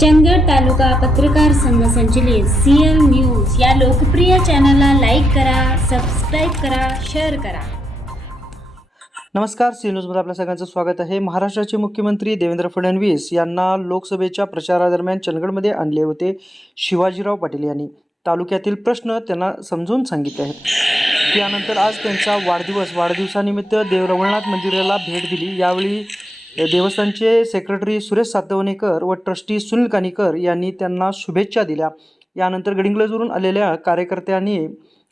चंदगड तालुका पत्रकार संघ संचलित सीएल न्यूज या लोकप्रिय चॅनलला लाईक करा सबस्क्राईब करा शेअर करा. नमस्कार सी न्यूजमध्ये आपल्या सगळ्यांचं स्वागत आहे. महाराष्ट्राचे मुख्यमंत्री देवेंद्र फडणवीस यांना लोकसभेच्या प्रचारादरम्यान चंदगडमध्ये आणले होते शिवाजीराव पाटील यांनी. तालुक्यातील प्रश्न त्यांना समजून सांगितले आहेत. त्यानंतर आज त्यांचा वाढदिवस वाढदिवसानिमित्त देवरवळनाथ मंदिराला भेट दिली. यावेळी देवस्थानचे सेक्रेटरी सुरेश सातवणेकर व ट्रस्टी सुनील कानिकर यांनी त्यांना शुभेच्छा दिल्या. यानंतर गडिंग्लजवरून आलेल्या कार्यकर्त्यांनी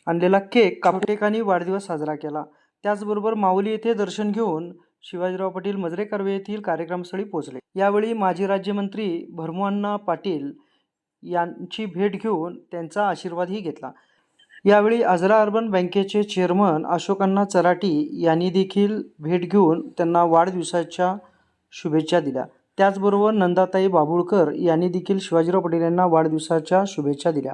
आणलेला केक कापटेकांनी वाढदिवस साजरा केला. त्याचबरोबर माऊली येथे दर्शन घेऊन शिवाजीराव पाटील मजरे कर्वे येथील कार्यक्रमस्थळी पोहोचले. यावेळी माजी राज्यमंत्री भरमुअण्णा पाटील यांची भेट घेऊन त्यांचा आशीर्वादही घेतला. यावेळी आजरा अर्बन बँकेचे चेअरमन अशोकांना चराटी यांनी देखील भेट घेऊन त्यांना वाढदिवसाच्या शुभेच्छा दिल्या. त्याचबरोबर नंदाताई बाबुळकर यांनी देखील शिवाजीराव पटेल यांना वाढदिवसाच्या शुभेच्छा दिल्या.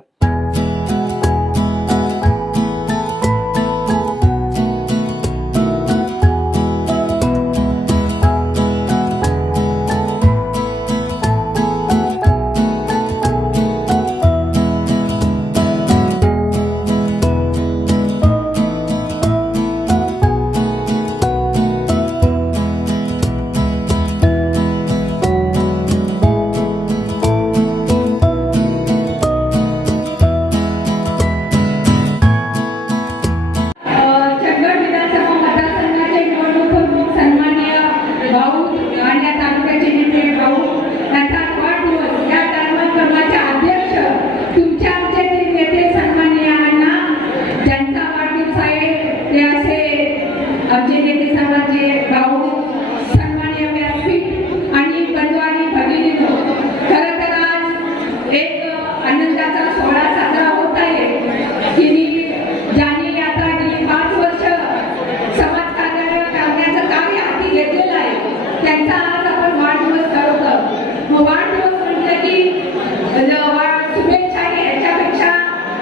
आमचे नेते समाजचे भाऊ सन्माननीय व्यासपीठ आणि बंधू आणि भगिनीनो खरं तर आज एक आनंदाचा सोहळा साजरा होत आहे की ज्यांनी आता गेली पाच वर्ष समाजकार्य करण्याचं कार्य हाती घेतलेलं आहे त्यांचा आज आपण वाढदिवस ठरवतो मग वाढदिवस म्हटलं की अ, वा- शुभेच्छा याच्यापेक्षा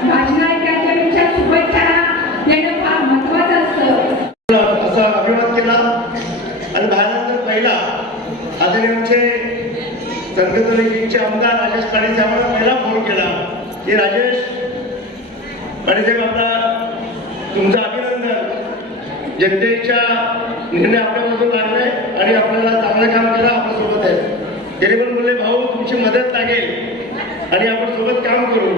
भाषण ऐकण्यापेक्षा शुभेच्छा देणं फार महत्वाचं असतं असा अभिवाद केला आणि झाल्यानंतर पहिला आदरणीय आमचे संघटनेचे आमदार राजेश पाटील साहेबांना पहिला फोन केला. की राजेश पाटील साहेब आपला तुमचं अभिनंदन. जनतेच्या निर्णय आपल्यापासून लागलाय आणि आपल्याला चांगलं काम केलं आपल्यासोबत आहे. तरी पण बोलले भाऊ तुमची मदत लागेल आणि आपण सोबत काम करू.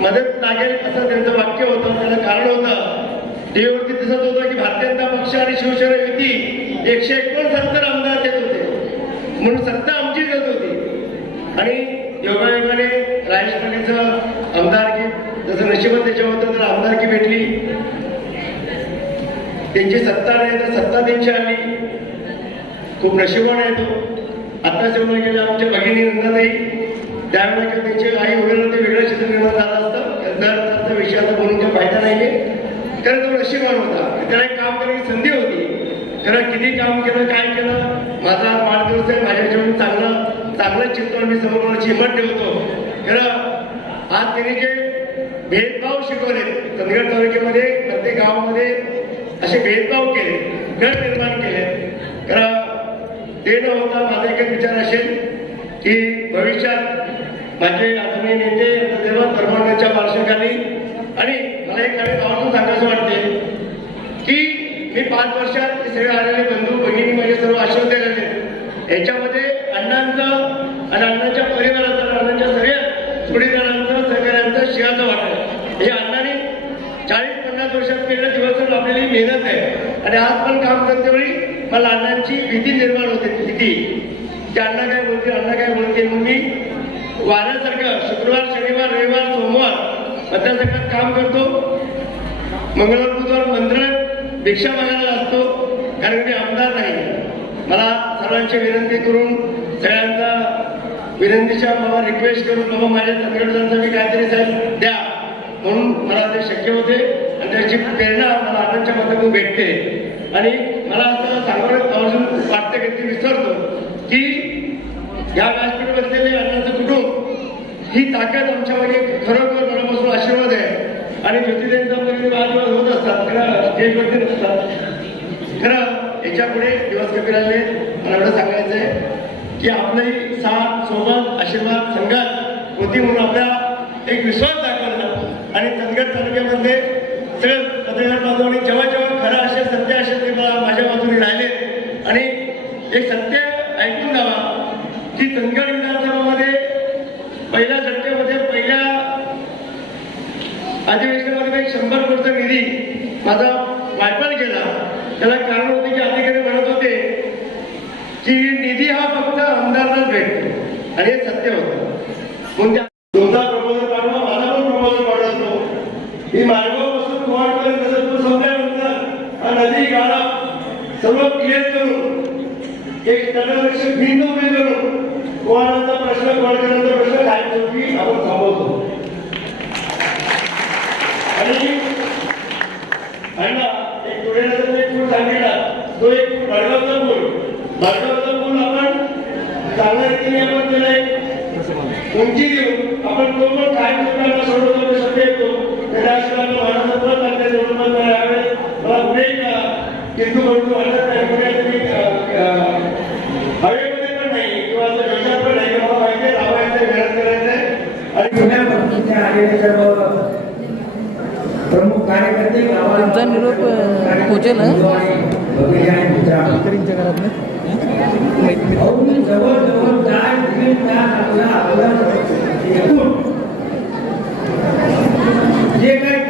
मदत लागेल असं त्यांचं वाक्य होतं त्याचं कारण होतं. टीव्हीवरती दिसत होतं की भारतीय जनता पक्ष आणि शिवसेना युती एकशे एकोणसत्तर आमदार देत होते. म्हणून सत्ता आमची आणि योगायोगाने राजेश पाटीलचं आमदारकी जसं नशिबात त्याच्या होतं तर आमदारकी भेटली. त्यांची सत्ता नाही तर सत्ता त्यांची आली खूप नशिबान आहे तो. आता जेव्हा गेले आमच्या भगिनी नंदाताई नाही किंवा त्यांचे आई वगैरे ते वेगळं चित्र निर्माण झालं असतं. यंदा विषय आता बोलून काही फायदा नाहीये. कारण तो नशिबान होता. त्याला एक काम करण्याची संधी होती. खरं किती काम केलं काय केलं माझा वाढदिवस आहे माझ्या जेवण चांगलं चांगलं चिंतन मी समोर हिमत हिंमत ठेवतो. खरं आज त्यांनी जे भेदभाव शिकवले चंदगड तालुक्यामध्ये प्रत्येक गावामध्ये असे भेदभाव केले घर निर्माण केले. खरं ते न होता माझा एकच विचार असेल की भविष्यात माझे आदरणीय नेते देवा परमानंदच्या वार्षिकांनी आणि मला एक काही गावातून सांगायचं वाटते की मी पाच वर्षात सगळे आलेले बंधू बहिणी माझे सर्व आशीर्वाद आलेले याच्यामध्ये आणि अण्णांच्या परिवाराचा अण्णांच्या सगळ्या जोडीदारांचं सहकार्यांचं शियाचं वाटलं हे म्हणजे अण्णांनी चाळीस पन्नास वर्षात केलेलं दिवस आपल्याला मेहनत आहे. आणि आज पण काम करते वेळी मला अण्णांची भीती निर्माण होते भीती. की अण्णा काय बोलते अण्णा काय बोलते मग मी वाऱ्यासारखं शुक्रवार शनिवार रविवार सोमवार मतदारसंघात काम करतो. मंगळवार बुधवार मंत्र भिक्षा मागायला असतो. कारण मी आमदार नाही. मला सर्वांची विनंती करून सगळ्यांचा विनंतीच्या बाबा रिक्वेस्ट करून बाबा माझ्या संघटनांचा मी काहीतरी साहेब द्या. म्हणून मला ते शक्य होते आणि त्याची प्रेरणा मला आनंदच्या माध्यमातून भेटते. आणि मला असं सांगण्यात अजून वाटतं की ते विसरतो की या व्यासपीठ बसलेले अण्णाचं कुटुंब ही ताकद आमच्यामध्ये खरोखर मनापासून आशीर्वाद आहे. आणि ज्योतिर्यांचा वादविवाद होत असतात खरं स्टेजवरती नसतात खरं याच्यापुढे दिवस कपिराले मला एवढं सांगायचं आहे की आपलंही साथ सोबत आशीर्वाद संघात होती म्हणून आपला एक विश्वास दाखवला आणि चंदगड तालुक्यामध्ये सगळे पत्रकार बांधवांनी जेव्हा जेव्हा खरं असे सत्य असे ते मला माझ्या बाजूने राहिले. आणि एक सत्य ऐकून जावा की चंदगड विधानसभामध्ये पहिल्या झटक्यामध्ये पहिल्या अधिवेशनामध्ये मी शंभर कोटीचा निधी माझा वाटप केला. त्याला कारण होते की अधिकारी म्हणत होते की निधी हा आणि हे सत्य होत. म्हणून तुमचा प्रपोजल पाठवा माझा पण प्रपोजल पाठवतो मी मार्गापासून कुवाडपर्यंत जसं तू संपल्यानंतर हा नदी गाळा सर्व क्लिअर करून एक तटरक्ष भिंत उभी करून कोणाचा प्रश्न कोणाच्या प्रश्न काय की आपण थांबवतो. आणि आणि ना एक पुढे नंतर एक पूल सांगितला. तो एक भडगावचा पूल भडगावचा चांगल्या रीतीने आपण त्याला उंची देऊन आपण काय लोकांना सोडवतो येतो यावेळेस मला पुढे किंतु परंतु वाटत नाही. हवेमध्ये पण नाही. किंवा पण नाही. मला माहिती आहे लावायचं मेहनत करायचं आणि जुन्या पद्धतीचे आलेले सर्व प्रमुख कार्यकर्ते निरोप, जवळजवळ चार ते चार आपला एकूण जे काय